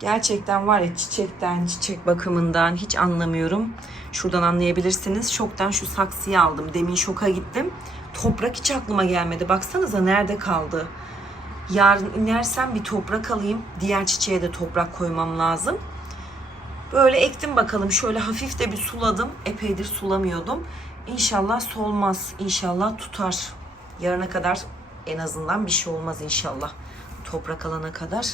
Gerçekten var ya çiçekten, çiçek bakımından hiç anlamıyorum. Şuradan anlayabilirsiniz. Şoktan şu saksıyı aldım. Demin şoka gittim. Toprak hiç aklıma gelmedi. Baksanıza nerede kaldı. Yarın inersem bir toprak alayım. Diğer çiçeğe de toprak koymam lazım. Böyle ektim bakalım. Şöyle hafif de bir suladım. Epeydir sulamıyordum. İnşallah solmaz. İnşallah tutar. Yarına kadar en azından bir şey olmaz inşallah. Toprak alana kadar.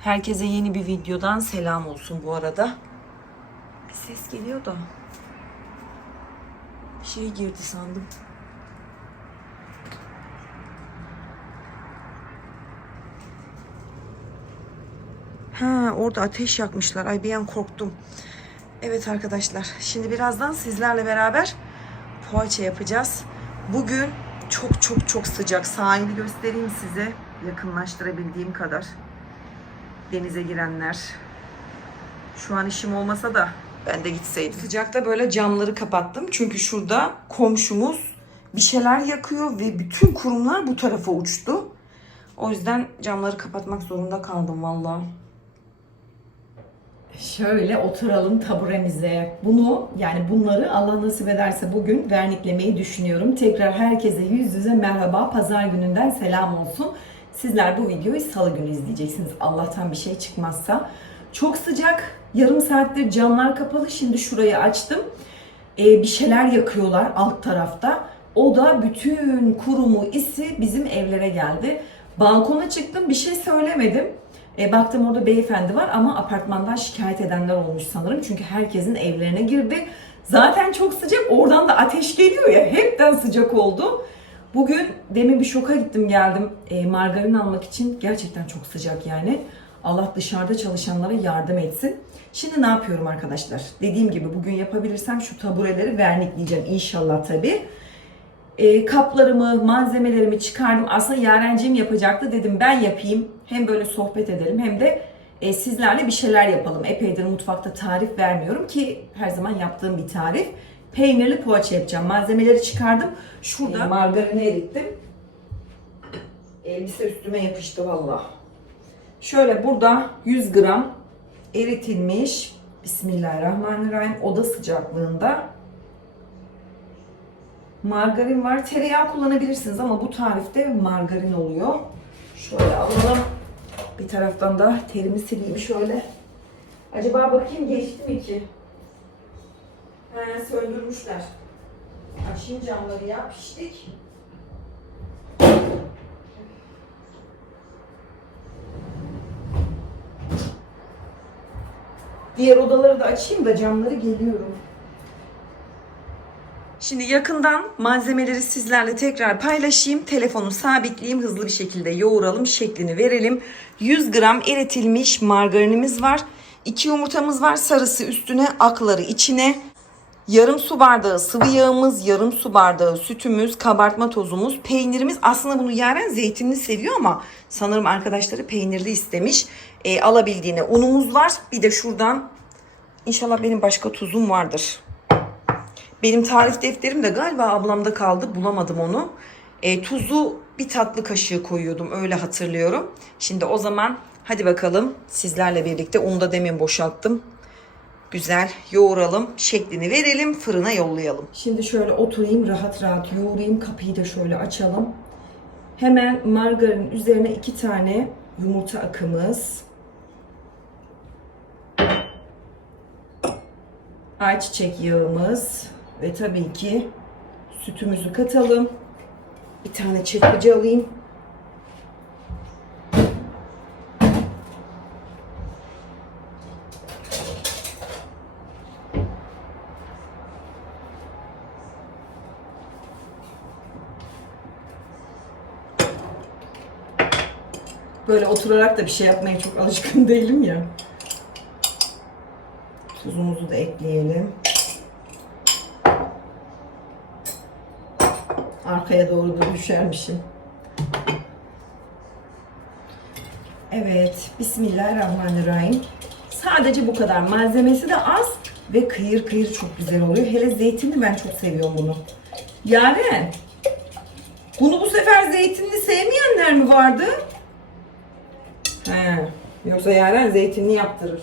Herkese yeni bir videodan selam olsun bu arada. Bir ses geliyor da. Bir şey girdi sandım. Ha orada ateş yakmışlar. Ay bir an korktum. Evet arkadaşlar. Şimdi birazdan sizlerle beraber poğaça yapacağız. Bugün çok çok çok sıcak. Sahili göstereyim size. Yakınlaştırabildiğim kadar. Denize girenler. Şu an işim olmasa da ben de gitseydim. Sıcakta böyle camları kapattım. Çünkü şurada komşumuz bir şeyler yakıyor ve bütün kurumlar bu tarafa uçtu. O yüzden camları kapatmak zorunda kaldım vallahi. Şöyle oturalım taburemize. Bunu yani bunları Allah nasip ederse bugün verniklemeyi düşünüyorum. Tekrar herkese yüz yüze merhaba. Pazar gününden selam olsun. Sizler bu videoyu salı günü izleyeceksiniz. Allah'tan bir şey çıkmazsa. Çok sıcak. Yarım saattir camlar kapalı. Şimdi şurayı açtım. Ee, bir şeyler yakıyorlar alt tarafta. O da bütün kurumu, isi bizim evlere geldi. Balkona çıktım bir şey söylemedim. E, baktım orada beyefendi var ama apartmandan şikayet edenler olmuş sanırım. Çünkü herkesin evlerine girdi. Zaten çok sıcak. Oradan da ateş geliyor ya. Hepten sıcak oldu. Bugün demin bir şoka gittim geldim. E, margarin almak için gerçekten çok sıcak yani. Allah dışarıda çalışanlara yardım etsin. Şimdi ne yapıyorum arkadaşlar? Dediğim gibi bugün yapabilirsem şu tabureleri vernikleyeceğim inşallah tabii. E, kaplarımı, malzemelerimi çıkardım. Aslında Yarenciğim yapacaktı. Dedim ben yapayım. Hem böyle sohbet edelim hem de e, sizlerle bir şeyler yapalım. Epeydir mutfakta tarif vermiyorum ki her zaman yaptığım bir tarif. Peynirli poğaça yapacağım. Malzemeleri çıkardım. Şurada margarini erittim. Elbise üstüme yapıştı valla. Şöyle burada 100 gram eritilmiş Bismillahirrahmanirrahim oda sıcaklığında margarin var. Tereyağı kullanabilirsiniz ama bu tarifte margarin oluyor. Şöyle alalım. Bir taraftan da terimi sileyim şöyle. Acaba bakayım geçti mi ki? He, söndürmüşler. Açayım camları ya piştik. Diğer odaları da açayım da camları geliyorum. Şimdi yakından malzemeleri sizlerle tekrar paylaşayım. Telefonu sabitleyeyim. Hızlı bir şekilde yoğuralım. Şeklini verelim. 100 gram eritilmiş margarinimiz var. 2 yumurtamız var. Sarısı üstüne, akları içine. Yarım su bardağı sıvı yağımız, yarım su bardağı sütümüz, kabartma tozumuz, peynirimiz. Aslında bunu Yaren zeytinli seviyor ama sanırım arkadaşları peynirli istemiş. E, alabildiğine unumuz var. Bir de şuradan inşallah benim başka tuzum vardır. Benim tarif defterim de galiba ablamda kaldı. Bulamadım onu. E, tuzu bir tatlı kaşığı koyuyordum. Öyle hatırlıyorum. Şimdi o zaman hadi bakalım sizlerle birlikte unu da demin boşalttım. Güzel yoğuralım. Şeklini verelim. Fırına yollayalım. Şimdi şöyle oturayım rahat rahat yoğurayım. Kapıyı da şöyle açalım. Hemen margarin üzerine iki tane yumurta akımız. Ayçiçek yağımız ve tabii ki sütümüzü katalım. Bir tane çırpıcı alayım. Böyle oturarak da bir şey yapmaya çok alışkın değilim ya. Tuzumuzu da ekleyelim. Arkaya doğru da düşermişim. Evet, Bismillahirrahmanirrahim. Sadece bu kadar. Malzemesi de az ve kıyır kıyır çok güzel oluyor. Hele zeytinli ben çok seviyorum bunu. Yaren, bunu bu sefer zeytinli sevmeyenler mi vardı? Yoksa Yaren zeytinli yaptırır.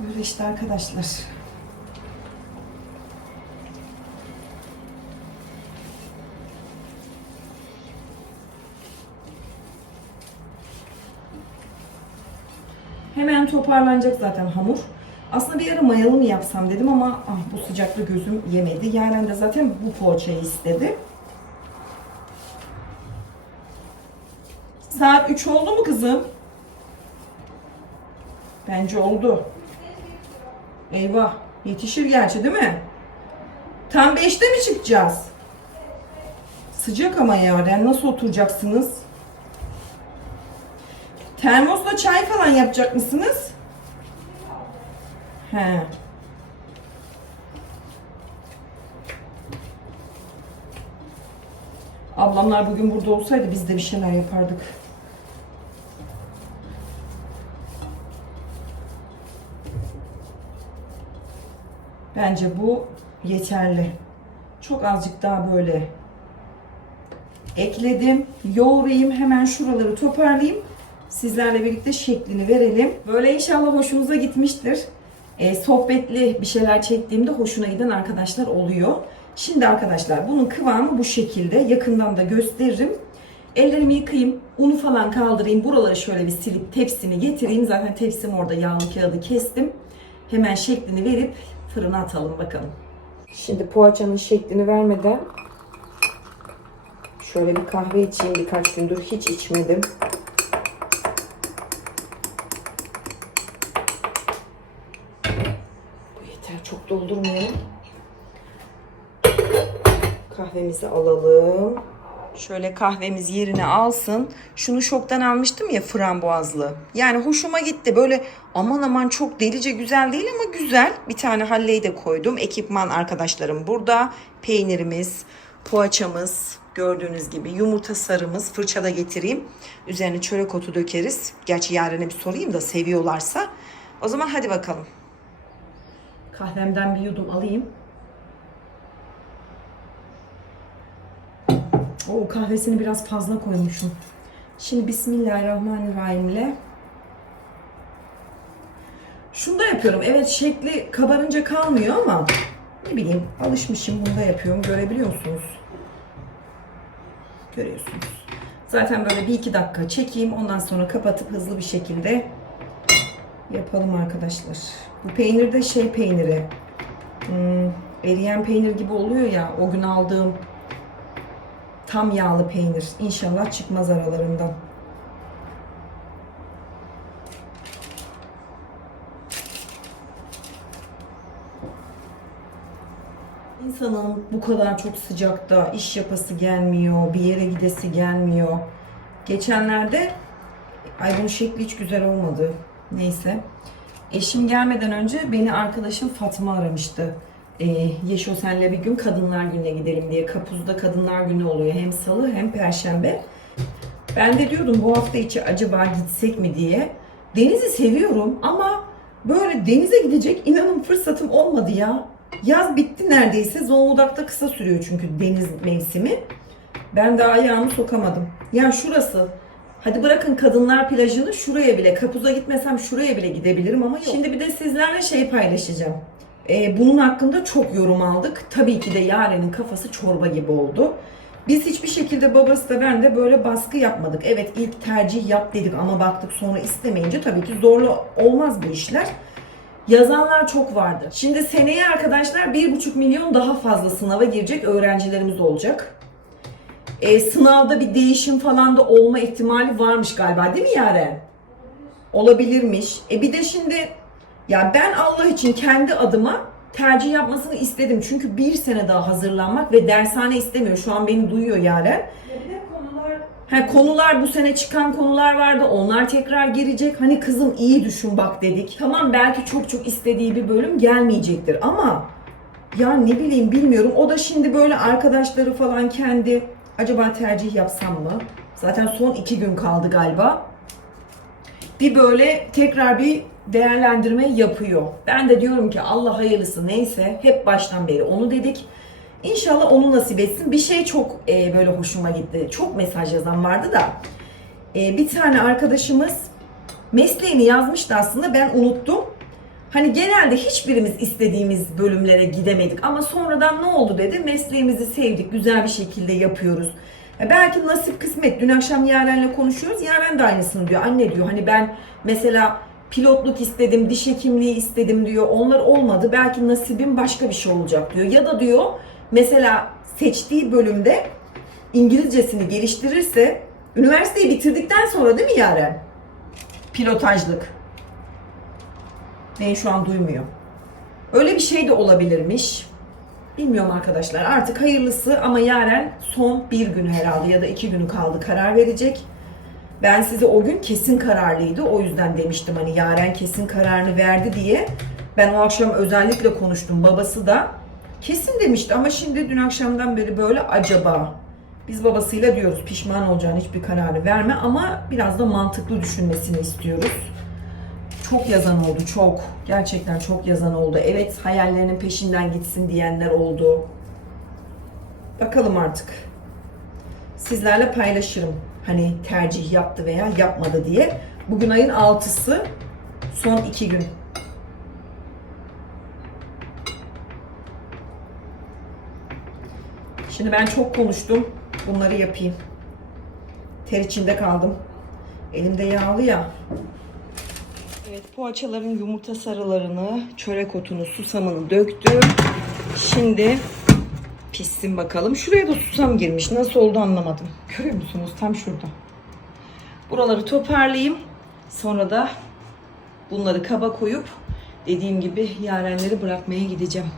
Böyle işte arkadaşlar. Hemen toparlanacak zaten hamur. Aslında bir ara mayalı mı yapsam dedim ama ah, bu sıcakta gözüm yemedi. Yaren de zaten bu poğaçayı istedi. Saat 3 oldu mu kızım? Bence oldu. Eyvah. Yetişir gerçi değil mi? Tam 5'te mi çıkacağız? Sıcak ama ya. Nasıl oturacaksınız? Termosla çay falan yapacak mısınız? He. Ablamlar bugün burada olsaydı biz de bir şeyler yapardık. Bence bu yeterli. Çok azıcık daha böyle ekledim. Yoğurayım. Hemen şuraları toparlayayım. Sizlerle birlikte şeklini verelim. Böyle inşallah hoşunuza gitmiştir. E, sohbetli bir şeyler çektiğimde hoşuna giden arkadaşlar oluyor. Şimdi arkadaşlar bunun kıvamı bu şekilde. Yakından da gösteririm. Ellerimi yıkayayım, unu falan kaldırayım. Buraları şöyle bir silip tepsimi getireyim. Zaten tepsim orada yağlı kağıdı kestim. Hemen şeklini verip fırına atalım bakalım. Şimdi poğaçanın şeklini vermeden şöyle bir kahve içeyim birkaç gündür hiç içmedim. Yeter çok doldurmayalım. Kahvemizi alalım. Şöyle kahvemiz yerine alsın. Şunu şoktan almıştım ya frambuazlı. Yani hoşuma gitti. Böyle aman aman çok delice güzel değil ama güzel. Bir tane halleyi de koydum. Ekipman arkadaşlarım burada. Peynirimiz, poğaçamız, gördüğünüz gibi yumurta sarımız. Fırçada getireyim. Üzerine çörek otu dökeriz. Gerçi yarene bir sorayım da seviyorlarsa. O zaman hadi bakalım. Kahvemden bir yudum alayım. O kahvesini biraz fazla koymuşum. Şimdi Bismillahirrahmanirrahim ile şunu da yapıyorum. Evet şekli kabarınca kalmıyor ama ne bileyim alışmışım bunda yapıyorum. Görebiliyor musunuz? Görüyorsunuz. Zaten böyle bir iki dakika çekeyim. Ondan sonra kapatıp hızlı bir şekilde yapalım arkadaşlar. Bu peynir de şey peyniri. Hmm, eriyen peynir gibi oluyor ya o gün aldığım tam yağlı peynir. İnşallah çıkmaz aralarından. İnsanın bu kadar çok sıcakta iş yapası gelmiyor, bir yere gidesi gelmiyor. Geçenlerde ay bunun şekli hiç güzel olmadı. Neyse. Eşim gelmeden önce beni arkadaşım Fatma aramıştı. Ee, Yeşo senle bir gün Kadınlar Günü'ne gidelim diye. Kapuz'da Kadınlar Günü oluyor. Hem salı hem perşembe. Ben de diyordum bu hafta içi acaba gitsek mi diye. Denizi seviyorum ama böyle denize gidecek inanın fırsatım olmadı ya. Yaz bitti neredeyse. Zonguldak'ta kısa sürüyor çünkü deniz mevsimi. Ben daha ayağımı sokamadım. Ya şurası. Hadi bırakın kadınlar plajını şuraya bile. Kapuza gitmesem şuraya bile gidebilirim ama yok. Şimdi bir de sizlerle şey paylaşacağım. Ee, bunun hakkında çok yorum aldık. Tabii ki de Yaren'in kafası çorba gibi oldu. Biz hiçbir şekilde babası da ben de böyle baskı yapmadık. Evet ilk tercih yap dedik ama baktık sonra istemeyince tabii ki zorla olmaz bu işler. Yazanlar çok vardı. Şimdi seneye arkadaşlar 1,5 milyon daha fazla sınava girecek öğrencilerimiz olacak. E, sınavda bir değişim falan da olma ihtimali varmış galiba değil mi Yaren? Olabilirmiş. E bir de şimdi ya ben Allah için kendi adıma tercih yapmasını istedim. Çünkü bir sene daha hazırlanmak ve dershane istemiyor. Şu an beni duyuyor Yaren. Konular Ha, konular bu sene çıkan konular vardı. Onlar tekrar girecek. Hani kızım iyi düşün bak dedik. Tamam belki çok çok istediği bir bölüm gelmeyecektir ama ya ne bileyim bilmiyorum. O da şimdi böyle arkadaşları falan kendi acaba tercih yapsam mı? Zaten son iki gün kaldı galiba. Bir böyle tekrar bir değerlendirme yapıyor. Ben de diyorum ki Allah hayırlısı neyse hep baştan beri onu dedik. İnşallah onu nasip etsin. Bir şey çok e, böyle hoşuma gitti. Çok mesaj yazan vardı da. E, bir tane arkadaşımız mesleğini yazmıştı aslında ben unuttum. Hani genelde hiçbirimiz istediğimiz bölümlere gidemedik ama sonradan ne oldu dedi. Mesleğimizi sevdik, güzel bir şekilde yapıyoruz. Ya belki nasip kısmet. Dün akşam Yaren'le konuşuyoruz. Yaren de aynısını diyor. Anne diyor hani ben mesela pilotluk istedim, diş hekimliği istedim diyor. Onlar olmadı. Belki nasibim başka bir şey olacak diyor. Ya da diyor mesela seçtiği bölümde İngilizcesini geliştirirse üniversiteyi bitirdikten sonra değil mi Yaren? Pilotajlık. Beni şu an duymuyor. Öyle bir şey de olabilirmiş. Bilmiyorum arkadaşlar. Artık hayırlısı ama Yaren son bir gün herhalde ya da iki günü kaldı karar verecek. Ben size o gün kesin kararlıydı. O yüzden demiştim hani Yaren kesin kararını verdi diye. Ben o akşam özellikle konuştum. Babası da kesin demişti ama şimdi dün akşamdan beri böyle acaba. Biz babasıyla diyoruz pişman olacağın hiçbir kararı verme ama biraz da mantıklı düşünmesini istiyoruz. Çok yazan oldu, çok. Gerçekten çok yazan oldu. Evet, hayallerinin peşinden gitsin diyenler oldu. Bakalım artık. Sizlerle paylaşırım. Hani tercih yaptı veya yapmadı diye. Bugün ayın 6'sı. Son iki gün. Şimdi ben çok konuştum. Bunları yapayım. Ter içinde kaldım. Elimde yağlı ya. Evet poğaçaların yumurta sarılarını, çörek otunu, susamını döktüm. Şimdi pişsin bakalım. Şuraya da susam girmiş. Nasıl oldu anlamadım. Görüyor musunuz? Tam şurada. Buraları toparlayayım. Sonra da bunları kaba koyup dediğim gibi yarenleri bırakmaya gideceğim.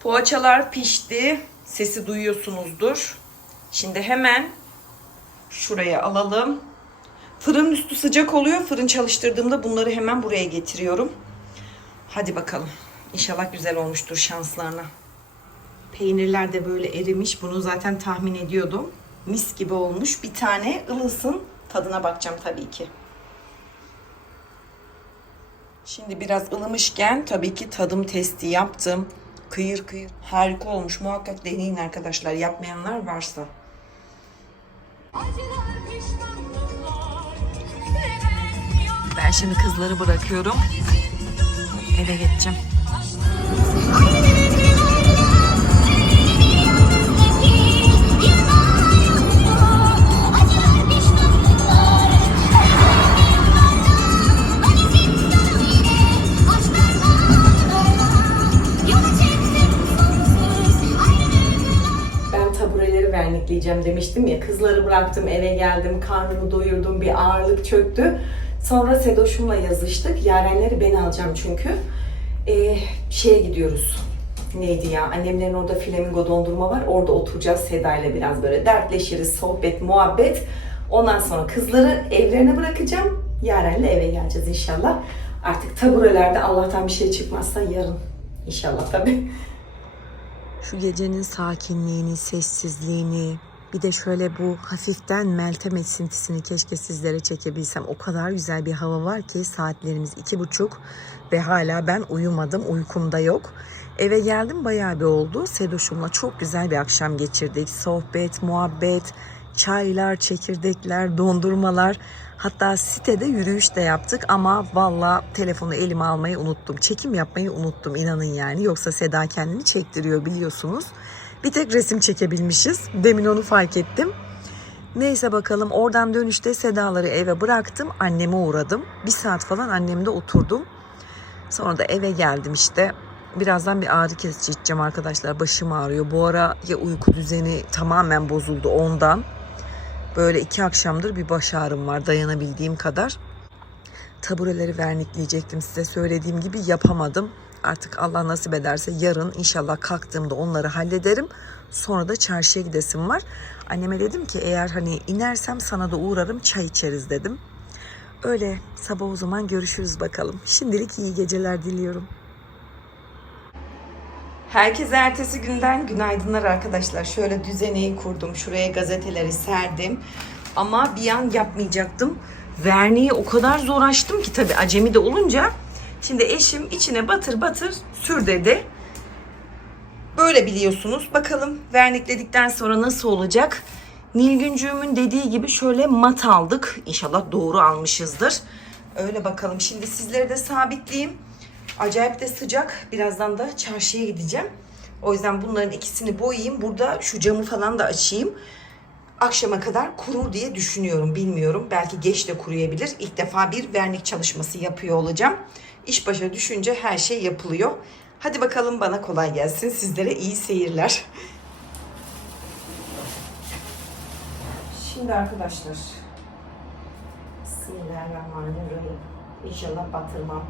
Poğaçalar pişti. Sesi duyuyorsunuzdur. Şimdi hemen şuraya alalım. Fırın üstü sıcak oluyor. Fırın çalıştırdığımda bunları hemen buraya getiriyorum. Hadi bakalım. İnşallah güzel olmuştur şanslarına. Peynirler de böyle erimiş. Bunu zaten tahmin ediyordum. Mis gibi olmuş. Bir tane ılısın. Tadına bakacağım tabii ki. Şimdi biraz ılımışken tabii ki tadım testi yaptım. Kıyır kıyır. Harika olmuş. Muhakkak deneyin arkadaşlar. Yapmayanlar varsa. Ben şimdi kızları bırakıyorum. Eve geçeceğim. Vernikleyeceğim demiştim ya. Kızları bıraktım, eve geldim, karnımı doyurdum, bir ağırlık çöktü. Sonra Sedoş'umla yazıştık. Yarenleri ben alacağım çünkü. Ee, şeye gidiyoruz. Neydi ya? Annemlerin orada flamingo dondurma var. Orada oturacağız Seda ile biraz böyle dertleşiriz, sohbet, muhabbet. Ondan sonra kızları evlerine bırakacağım. Yaren'le eve geleceğiz inşallah. Artık taburelerde Allah'tan bir şey çıkmazsa yarın. İnşallah tabii. Şu gecenin sakinliğini, sessizliğini, bir de şöyle bu hafiften Meltem esintisini keşke sizlere çekebilsem. O kadar güzel bir hava var ki saatlerimiz iki buçuk ve hala ben uyumadım. Uykum da yok. Eve geldim bayağı bir oldu. Sedoş'umla çok güzel bir akşam geçirdik. Sohbet, muhabbet, çaylar, çekirdekler, dondurmalar. Hatta sitede yürüyüş de yaptık ama valla telefonu elime almayı unuttum. Çekim yapmayı unuttum inanın yani. Yoksa Seda kendini çektiriyor biliyorsunuz. Bir tek resim çekebilmişiz. Demin onu fark ettim. Neyse bakalım oradan dönüşte Sedaları eve bıraktım. Anneme uğradım. Bir saat falan annemde oturdum. Sonra da eve geldim işte. Birazdan bir ağrı kesici içeceğim arkadaşlar. Başım ağrıyor. Bu ara ya uyku düzeni tamamen bozuldu ondan. Böyle iki akşamdır bir baş ağrım var dayanabildiğim kadar. Tabureleri vernikleyecektim size söylediğim gibi yapamadım. Artık Allah nasip ederse yarın inşallah kalktığımda onları hallederim. Sonra da çarşıya gidesim var. Anneme dedim ki eğer hani inersem sana da uğrarım çay içeriz dedim. Öyle sabah o zaman görüşürüz bakalım. Şimdilik iyi geceler diliyorum. Herkese ertesi günden günaydınlar arkadaşlar. Şöyle düzeneyi kurdum. Şuraya gazeteleri serdim. Ama bir an yapmayacaktım. Verniği o kadar zor açtım ki tabii acemi de olunca. Şimdi eşim içine batır batır sür dedi. Böyle biliyorsunuz. Bakalım vernikledikten sonra nasıl olacak? Nilgüncüğümün dediği gibi şöyle mat aldık. İnşallah doğru almışızdır. Öyle bakalım. Şimdi sizleri de sabitleyeyim. Acayip de sıcak. Birazdan da çarşıya gideceğim. O yüzden bunların ikisini boyayayım. Burada şu camı falan da açayım. Akşama kadar kurur diye düşünüyorum. Bilmiyorum. Belki geç de kuruyabilir. İlk defa bir vernik çalışması yapıyor olacağım. İş başa düşünce her şey yapılıyor. Hadi bakalım bana kolay gelsin. Sizlere iyi seyirler. Şimdi arkadaşlar. Bismillahirrahmanirrahim. İnşallah batırmam.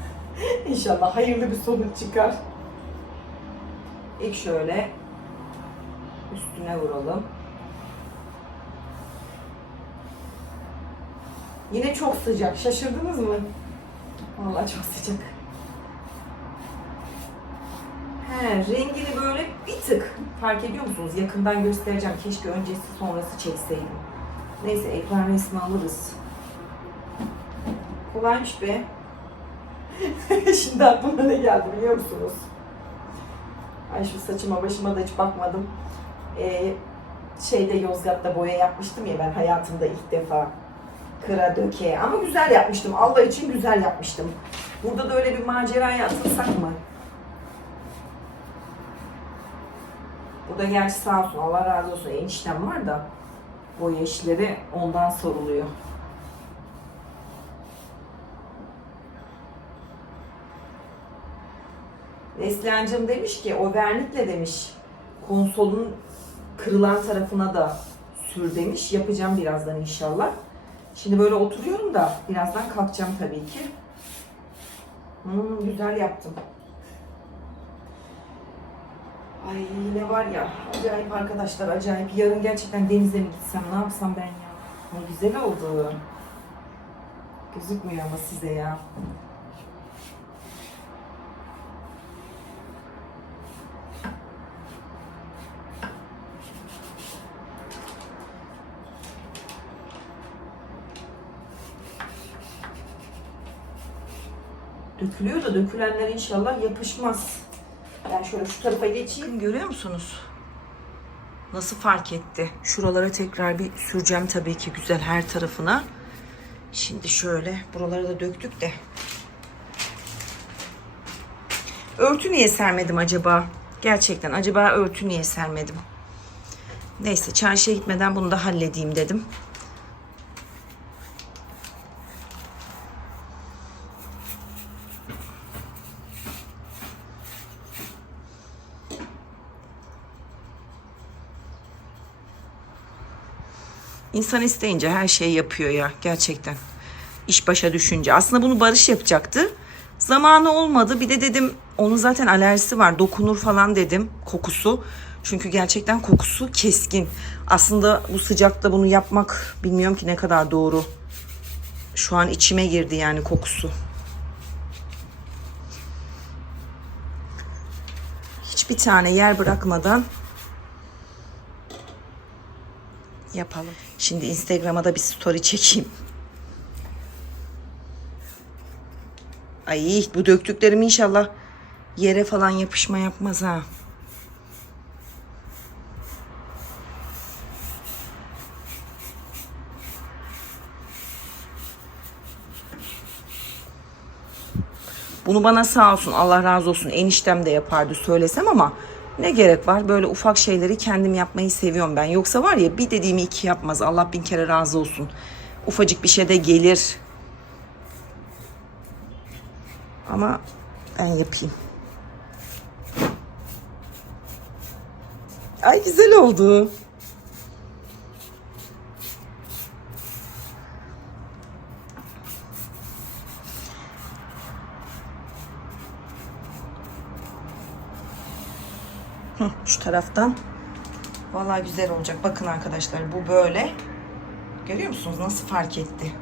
İnşallah hayırlı bir sonuç çıkar. İlk şöyle üstüne vuralım. Yine çok sıcak. Şaşırdınız mı? Vallahi çok sıcak. He, rengini böyle bir tık fark ediyor musunuz? Yakından göstereceğim. Keşke öncesi sonrası çekseydim. Neyse ekran resmi alırız. Kolaymış be. Şimdi aklıma ne geldi biliyor musunuz? Ay şu saçıma başıma da hiç bakmadım. Ee, şeyde Yozgat'ta boya yapmıştım ya ben hayatımda ilk defa. Kıra döke. Ama güzel yapmıştım. Allah için güzel yapmıştım. Burada da öyle bir maceraya atılsak mı? Burada gerçi sağ olsun Allah razı olsun eniştem var da boya işleri ondan soruluyor. Neslihan'cığım demiş ki o vernikle demiş konsolun kırılan tarafına da sür demiş. Yapacağım birazdan inşallah. Şimdi böyle oturuyorum da birazdan kalkacağım tabii ki. Hmm, güzel yaptım. Ay ne var ya acayip arkadaşlar acayip. Yarın gerçekten denize mi gitsem ne yapsam ben ya. Ne güzel oldu. Gözükmüyor ama size ya. Dökülüyor da dökülenler inşallah yapışmaz. Ben şöyle şu tarafa geçeyim. Görüyor musunuz? Nasıl fark etti? Şuralara tekrar bir süreceğim tabii ki güzel her tarafına. Şimdi şöyle buraları da döktük de. Örtü niye sermedim acaba? Gerçekten acaba örtü niye sermedim? Neyse çarşıya gitmeden bunu da halledeyim dedim. İnsan isteyince her şeyi yapıyor ya gerçekten. İş başa düşünce. Aslında bunu Barış yapacaktı. Zamanı olmadı. Bir de dedim onun zaten alerjisi var. Dokunur falan dedim kokusu. Çünkü gerçekten kokusu keskin. Aslında bu sıcakta bunu yapmak bilmiyorum ki ne kadar doğru. Şu an içime girdi yani kokusu. Hiçbir tane yer bırakmadan yapalım. Şimdi Instagram'a da bir story çekeyim. Ay bu döktüklerim inşallah yere falan yapışma yapmaz ha. Bunu bana sağ olsun Allah razı olsun eniştem de yapardı söylesem ama ne gerek var böyle ufak şeyleri kendim yapmayı seviyorum ben. Yoksa var ya bir dediğimi iki yapmaz Allah bin kere razı olsun. Ufacık bir şey de gelir. Ama ben yapayım. Ay güzel oldu. Hı, şu taraftan. Vallahi güzel olacak. Bakın arkadaşlar bu böyle. Görüyor musunuz nasıl fark etti?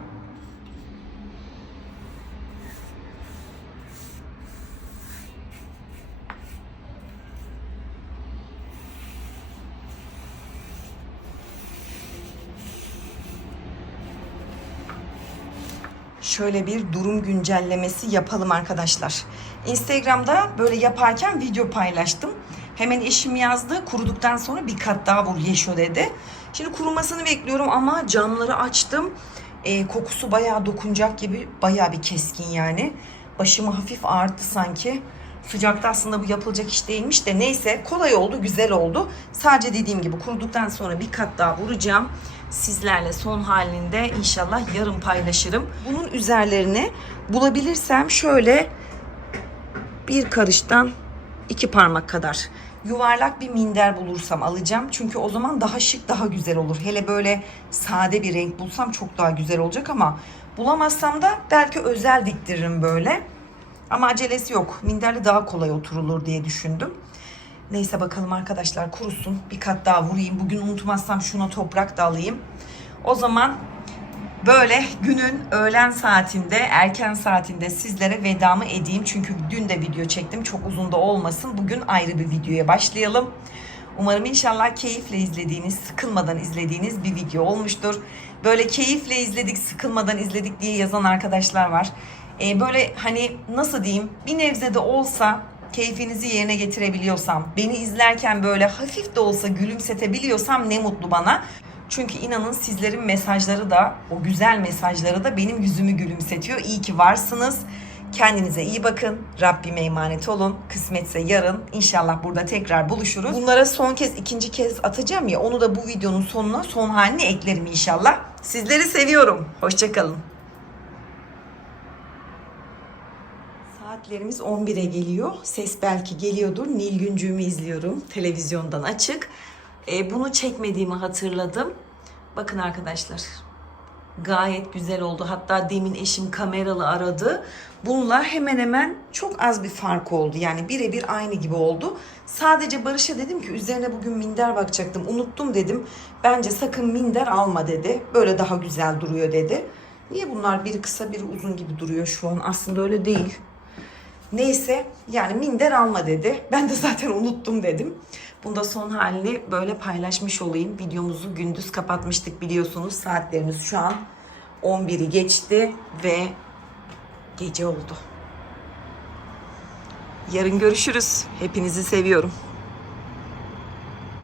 şöyle bir durum güncellemesi yapalım arkadaşlar. Instagram'da böyle yaparken video paylaştım. Hemen eşim yazdı. Kuruduktan sonra bir kat daha vur Yeşo dedi. Şimdi kurumasını bekliyorum ama camları açtım. Ee, kokusu bayağı dokunacak gibi. Bayağı bir keskin yani. Başımı hafif ağrıttı sanki. Sıcakta aslında bu yapılacak iş değilmiş de neyse kolay oldu, güzel oldu. Sadece dediğim gibi kuruduktan sonra bir kat daha vuracağım. Sizlerle son halinde inşallah yarın paylaşırım. Bunun üzerlerine bulabilirsem şöyle bir karıştan iki parmak kadar yuvarlak bir minder bulursam alacağım. Çünkü o zaman daha şık, daha güzel olur. Hele böyle sade bir renk bulsam çok daha güzel olacak ama bulamazsam da belki özel diktiririm böyle. Ama acelesi yok. Minderle daha kolay oturulur diye düşündüm. Neyse bakalım arkadaşlar kurusun. Bir kat daha vurayım. Bugün unutmazsam şuna toprak da alayım. O zaman böyle günün öğlen saatinde, erken saatinde sizlere vedamı edeyim. Çünkü dün de video çektim. Çok uzun da olmasın. Bugün ayrı bir videoya başlayalım. Umarım inşallah keyifle izlediğiniz, sıkılmadan izlediğiniz bir video olmuştur. Böyle keyifle izledik, sıkılmadan izledik diye yazan arkadaşlar var. Ee, böyle hani nasıl diyeyim bir nebze de olsa keyfinizi yerine getirebiliyorsam, beni izlerken böyle hafif de olsa gülümsetebiliyorsam ne mutlu bana. Çünkü inanın sizlerin mesajları da, o güzel mesajları da benim yüzümü gülümsetiyor. İyi ki varsınız. Kendinize iyi bakın. Rabbime emanet olun. Kısmetse yarın inşallah burada tekrar buluşuruz. Bunlara son kez, ikinci kez atacağım ya. Onu da bu videonun sonuna son halini eklerim inşallah. Sizleri seviyorum. Hoşçakalın. Saatlerimiz 11'e geliyor. Ses belki geliyordur. Nilgüncüğümü izliyorum. Televizyondan açık. E, bunu çekmediğimi hatırladım. Bakın arkadaşlar. Gayet güzel oldu. Hatta demin eşim kameralı aradı. Bunlar hemen hemen çok az bir fark oldu. Yani birebir aynı gibi oldu. Sadece Barış'a dedim ki üzerine bugün minder bakacaktım. Unuttum dedim. Bence sakın minder alma dedi. Böyle daha güzel duruyor dedi. Niye bunlar biri kısa biri uzun gibi duruyor şu an? Aslında öyle değil. Neyse yani minder alma dedi. Ben de zaten unuttum dedim. Bunda son halini böyle paylaşmış olayım. Videomuzu gündüz kapatmıştık biliyorsunuz. Saatlerimiz şu an 11'i geçti ve gece oldu. Yarın görüşürüz. Hepinizi seviyorum.